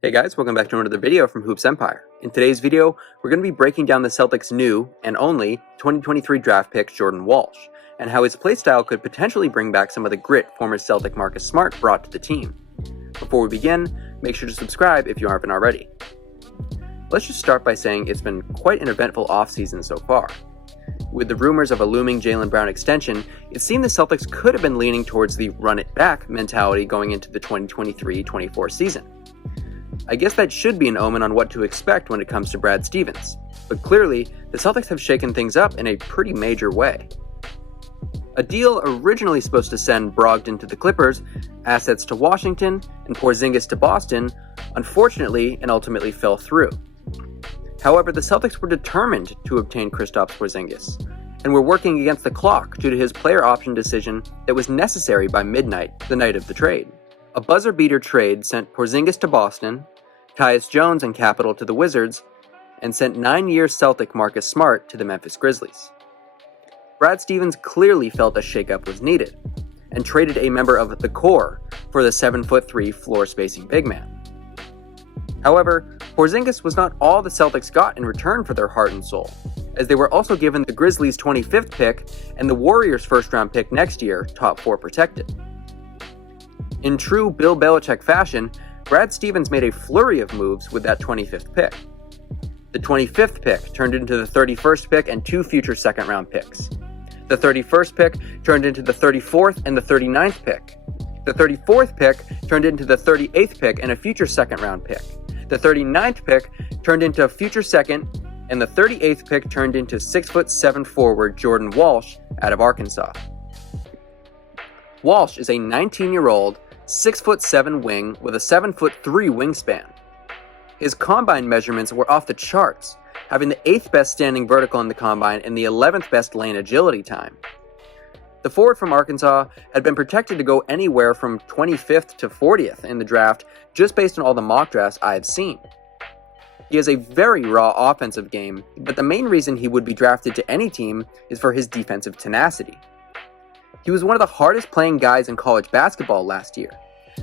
Hey guys, welcome back to another video from Hoops Empire. In today's video, we're going to be breaking down the Celtics' new, and only, 2023 draft pick Jordan Walsh, and how his playstyle could potentially bring back some of the grit former Celtic Marcus Smart brought to the team. Before we begin, make sure to subscribe if you haven't already. Let's just start by saying it's been quite an eventful offseason so far. With the rumors of a looming Jaylen Brown extension, it seemed the Celtics could have been leaning towards the run-it-back mentality going into the 2023-24 season. I guess that should be an omen on what to expect when it comes to Brad Stevens, but clearly, the Celtics have shaken things up in a pretty major way. A deal originally supposed to send Brogdon to the Clippers, assets to Washington, and Porzingis to Boston, unfortunately and ultimately fell through. However, the Celtics were determined to obtain Kristaps Porzingis, and were working against the clock due to his player option decision that was necessary by midnight, the night of the trade. A buzzer-beater trade sent Porzingis to Boston, Tyus Jones and capital to the Wizards, and sent 9-year Celtic Marcus Smart to the Memphis Grizzlies. Brad Stevens clearly felt a shakeup was needed, and traded a member of the core for the 7'3" floor-spacing big man. However, Porzingis was not all the Celtics got in return for their heart and soul, as they were also given the Grizzlies' 25th pick and the Warriors' first-round pick next year, top 4 protected. In true Bill Belichick fashion, Brad Stevens made a flurry of moves with that 25th pick. The 25th pick turned into the 31st pick and 2 future second-round picks. The 31st pick turned into the 34th and the 39th pick. The 34th pick turned into the 38th pick and a future second-round pick. The 39th pick turned into a future second, and the 38th pick turned into 6'7" forward Jordan Walsh out of Arkansas. Walsh is a 19-year-old, 6'7" wing with a 7'3" wingspan. His combine measurements were off the charts, having the 8th best standing vertical in the combine and the 11th best lane agility time. The forward from Arkansas had been projected to go anywhere from 25th to 40th in the draft just based on all the mock drafts I have seen. He has a very raw offensive game, but the main reason he would be drafted to any team is for his defensive tenacity. He was one of the hardest playing guys in college basketball last year,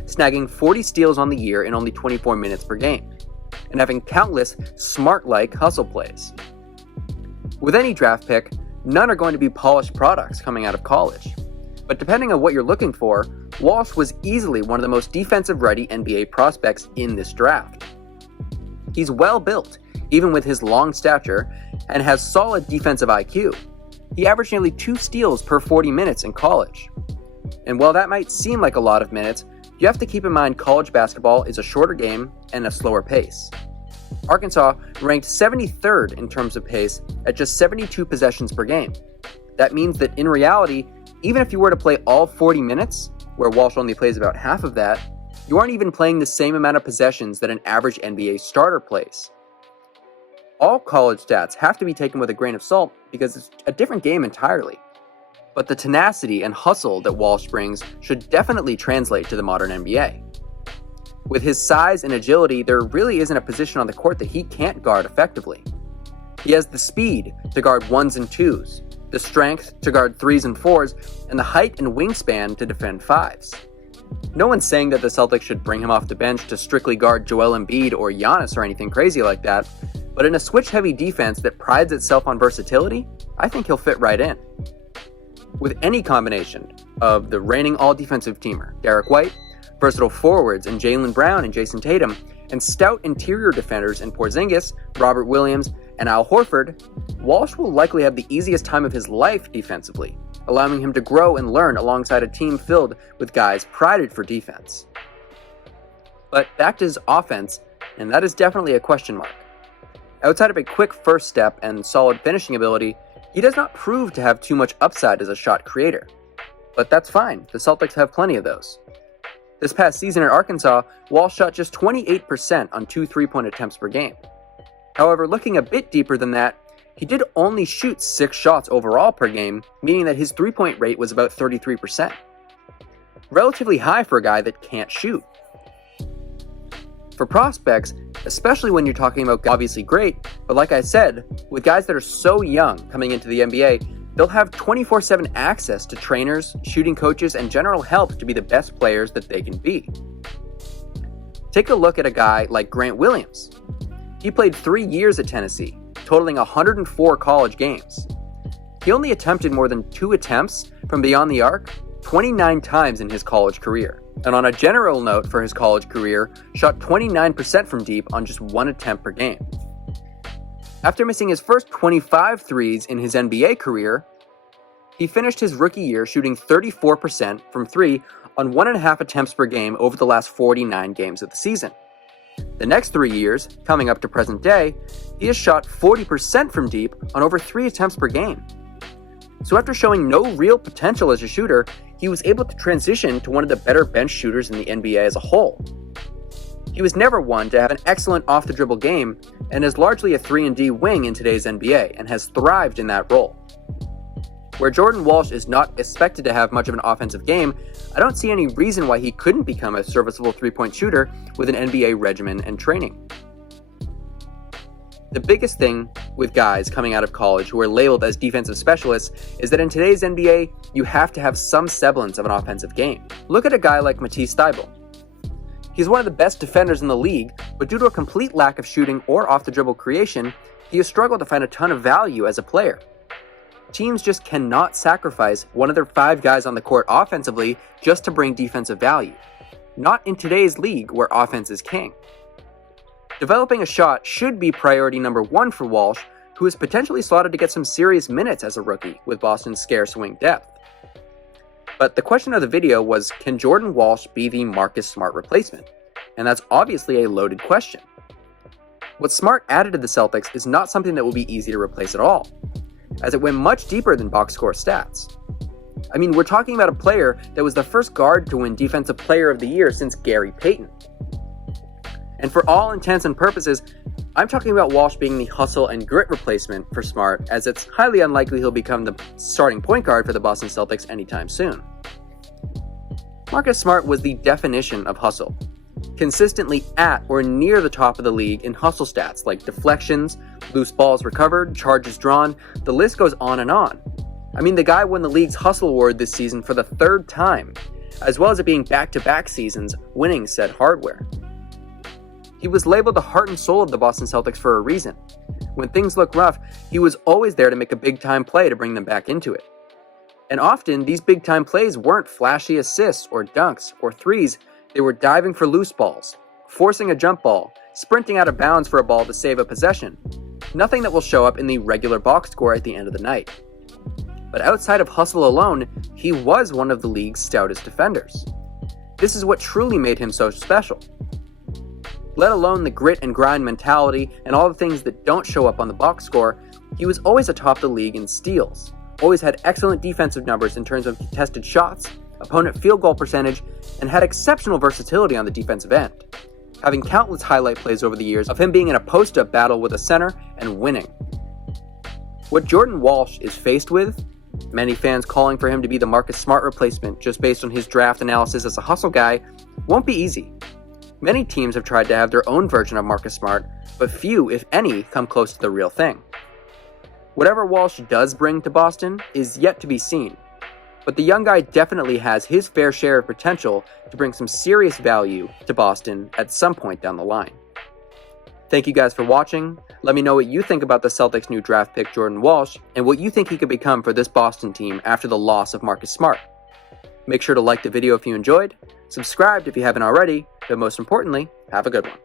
snagging 40 steals on the year in only 24 minutes per game, and having countless smart-like hustle plays. With any draft pick, none are going to be polished products coming out of college, but depending on what you're looking for, Walsh was easily one of the most defensive-ready NBA prospects in this draft. He's well built, even with his long stature, and has solid defensive IQ. He averaged nearly 2 steals per 40 minutes in college. And while that might seem like a lot of minutes, you have to keep in mind college basketball is a shorter game and a slower pace. Arkansas ranked 73rd in terms of pace at just 72 possessions per game. That means that in reality, even if you were to play all 40 minutes, where Walsh only plays about half of that, you aren't even playing the same amount of possessions that an average NBA starter plays. All college stats have to be taken with a grain of salt because it's a different game entirely. But the tenacity and hustle that Walsh brings should definitely translate to the modern NBA. With his size and agility, there really isn't a position on the court that he can't guard effectively. He has the speed to guard 1s and 2s, the strength to guard 3s and 4s, and the height and wingspan to defend 5s. No one's saying that the Celtics should bring him off the bench to strictly guard Joel Embiid or Giannis or anything crazy like that, but in a switch-heavy defense that prides itself on versatility, I think he'll fit right in. With any combination of the reigning all-defensive teamer, Derek White, versatile forwards in Jaylen Brown and Jason Tatum, and stout interior defenders in Porzingis, Robert Williams, and Al Horford, Walsh will likely have the easiest time of his life defensively, allowing him to grow and learn alongside a team filled with guys prided for defense. But back to his offense, and that is definitely a question mark. Outside of a quick first step and solid finishing ability, he does not prove to have too much upside as a shot creator. But that's fine, the Celtics have plenty of those. This past season at Arkansas, Walsh shot just 28% on 2 3-point attempts per game. However, looking a bit deeper than that, he did only shoot 6 shots overall per game, meaning that his 3-point rate was about 33%. Relatively high for a guy that can't shoot. For prospects, especially when you're talking about obviously great, but like I said, with guys that are so young coming into the NBA, they'll have 24/7 access to trainers, shooting coaches, and general help to be the best players that they can be. Take a look at a guy like Grant Williams. He played 3 years at Tennessee, totaling 104 college games. He only attempted more than 2 attempts from beyond the arc 29 times in his college career. And on a general note for his college career, shot 29% from deep on just 1 attempt per game. After missing his first 25 threes in his NBA career, he finished his rookie year shooting 34% from 3 on 1.5 attempts per game over the last 49 games of the season. The next 3 years, coming up to present day, he has shot 40% from deep on over 3 attempts per game. So after showing no real potential as a shooter, he was able to transition to one of the better bench shooters in the NBA as a whole. He was never one to have an excellent off-the-dribble game and is largely a 3-and-D wing in today's NBA and has thrived in that role. Where Jordan Walsh is not expected to have much of an offensive game, I don't see any reason why he couldn't become a serviceable three-point shooter with an NBA regimen and training. The biggest thing with guys coming out of college who are labeled as defensive specialists is that in today's NBA, you have to have some semblance of an offensive game. Look at a guy like Matisse Thybulle. He's one of the best defenders in the league, but due to a complete lack of shooting or off-the-dribble creation, he has struggled to find a ton of value as a player. Teams just cannot sacrifice one of their 5 guys on the court offensively just to bring defensive value. Not in today's league where offense is king. Developing a shot should be priority number 1 for Walsh, who is potentially slotted to get some serious minutes as a rookie with Boston's scarce wing depth. But the question of the video was, can Jordan Walsh be the Marcus Smart replacement? And that's obviously a loaded question. What Smart added to the Celtics is not something that will be easy to replace at all, as it went much deeper than box score stats. I mean, we're talking about a player that was the first guard to win Defensive Player of the Year since Gary Payton. And for all intents and purposes, I'm talking about Walsh being the hustle and grit replacement for Smart, as it's highly unlikely he'll become the starting point guard for the Boston Celtics anytime soon. Marcus Smart was the definition of hustle, consistently at or near the top of the league in hustle stats like deflections, loose balls recovered, charges drawn, the list goes on and on. I mean, the guy won the league's Hustle Award this season for the 3rd time, as well as it being back-to-back seasons winning said hardware. He was labeled the heart and soul of the Boston Celtics for a reason. When things look rough, he was always there to make a big-time play to bring them back into it. And often, these big-time plays weren't flashy assists or dunks or threes. They were diving for loose balls, forcing a jump ball, sprinting out of bounds for a ball to save a possession. Nothing that will show up in the regular box score at the end of the night. But outside of hustle alone, he was one of the league's stoutest defenders. This is what truly made him so special. Let alone the grit and grind mentality and all the things that don't show up on the box score, he was always atop the league in steals, always had excellent defensive numbers in terms of contested shots, opponent field goal percentage, and had exceptional versatility on the defensive end, having countless highlight plays over the years of him being in a post-up battle with a center and winning. What Jordan Walsh is faced with, many fans calling for him to be the Marcus Smart replacement just based on his draft analysis as a hustle guy, won't be easy. Many teams have tried to have their own version of Marcus Smart, but few, if any, come close to the real thing. Whatever Walsh does bring to Boston is yet to be seen, but the young guy definitely has his fair share of potential to bring some serious value to Boston at some point down the line. Thank you guys for watching. Let me know what you think about the Celtics' new draft pick Jordan Walsh, and what you think he could become for this Boston team after the loss of Marcus Smart. Make sure to like the video if you enjoyed, subscribe if you haven't already, but most importantly, have a good one.